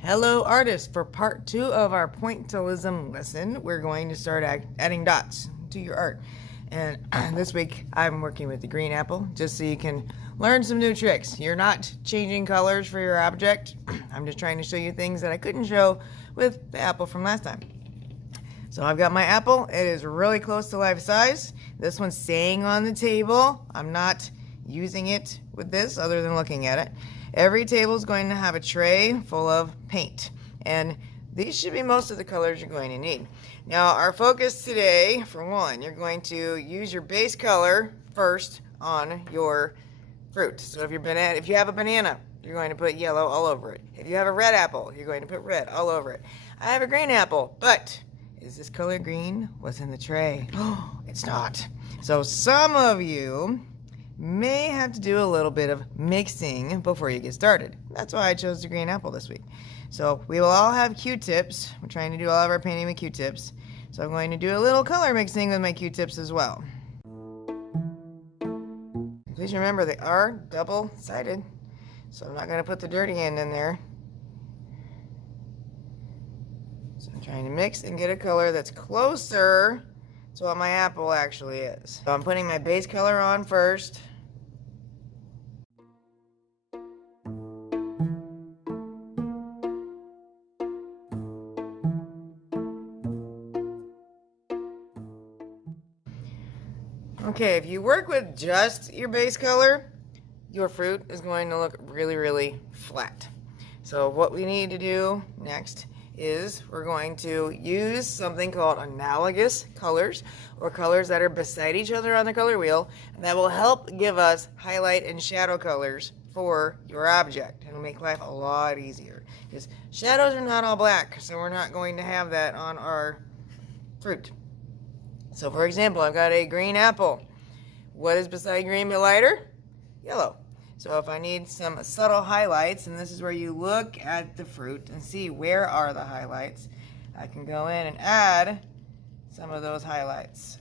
Hello artists, for part 2 of our pointillism lesson, we're going to start adding dots to your art. And this week I'm working with the green apple just so you can learn some new tricks. You're not changing colors for your object. I'm just trying to show you things that I couldn't show with the apple from last time. So I've got my apple. It is really close to life size. This one's staying on the table. I'm not using it with this other than looking at it. Every table is going to have a tray full of paint, and these should be most of the colors you're going to need. Now our focus today, for one, you're going to use your base color first on your fruit. So if you have a banana, you're going to put yellow all over it. If you have a red apple, you're going to put red all over it. I have a green apple, but is this color green? What's in the tray? Oh, it's not. So some of you may have to do a little bit of mixing before you get started. That's why I chose the green apple this week. So we will all have Q-tips. We're trying to do all of our painting with Q-tips. So I'm going to do a little color mixing with my Q-tips as well. Please remember they are double-sided, so I'm not going to put the dirty end in there. So I'm trying to mix and get a color that's closer to what my apple actually is. So I'm putting my base color on first. Okay, if you work with just your base color, your fruit is going to look really, really flat. So what we need to do next is we're going to use something called analogous colors, or colors that are beside each other on the color wheel, and that will help give us highlight and shadow colors for your object. It'll make life a lot easier because shadows are not all black, so we're not going to have that on our fruit. So for example, I've got a green apple. What is beside green but lighter? Yellow. So if I need some subtle highlights, and this is where you look at the fruit and see where are the highlights, I can go in and add some of those highlights.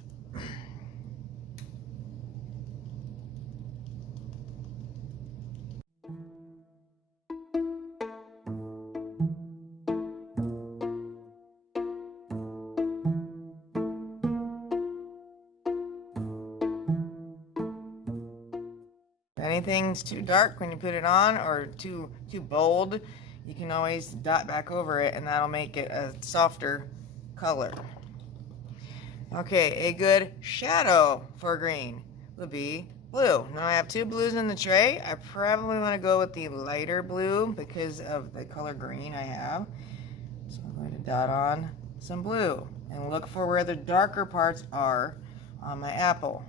If anything's too dark when you put it on, or too bold, you can always dot back over it, and that'll make it a softer color. Okay, a good shadow for green would be blue. Now I have two blues in the tray. I probably want to go with the lighter blue because of the color green I have. So I'm going to dot on some blue and look for where the darker parts are on my apple.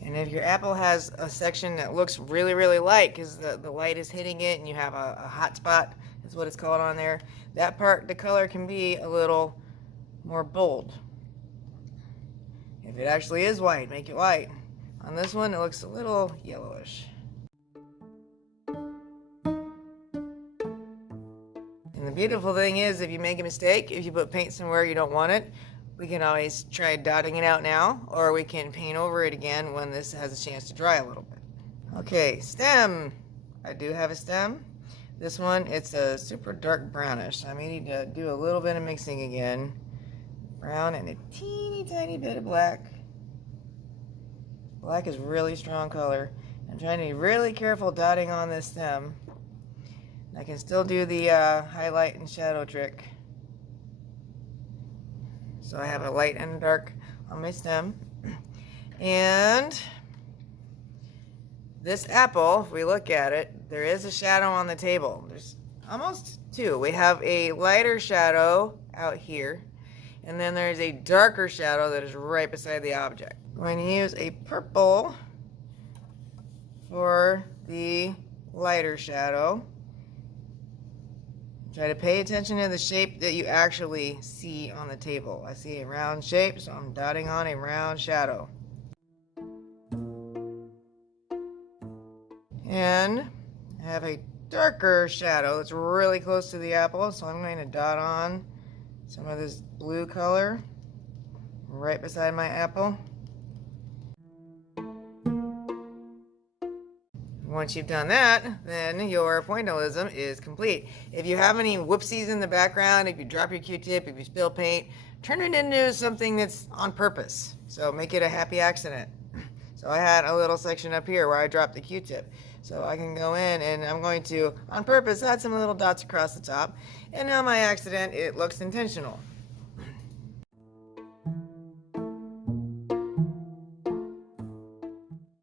And if your apple has a section that looks really, really light because the light is hitting it and you have a hot spot, is what it's called on there, that part, the color can be a little more bold. If it actually is white, make it white. On this one, it looks a little yellowish. And the beautiful thing is, if you make a mistake, if you put paint somewhere you don't want it, we can always try dotting it out now, or we can paint over it again when this has a chance to dry a little bit. Okay, stem. I do have a stem. This one, it's a super dark brownish. I may need to do a little bit of mixing again. Brown and a teeny tiny bit of black. Black is really strong color. I'm trying to be really careful dotting on this stem. I can still do the highlight and shadow trick. So I have a light and a dark on my stem. And this apple, if we look at it, there is a shadow on the table. There's almost two. We have a lighter shadow out here, and then there's a darker shadow that is right beside the object. I'm going to use a purple for the lighter shadow. Try to pay attention to the shape that you actually see on the table. I see a round shape, so I'm dotting on a round shadow. And I have a darker shadow that's really close to the apple. So I'm going to dot on some of this blue color right beside my apple. Once you've done that, then your pointillism is complete. If you have any whoopsies in the background, if you drop your Q-tip, if you spill paint, turn it into something that's on purpose. So make it a happy accident. So I had a little section up here where I dropped the Q-tip. So I can go in and I'm going to, on purpose, add some little dots across the top. And now my accident, it looks intentional.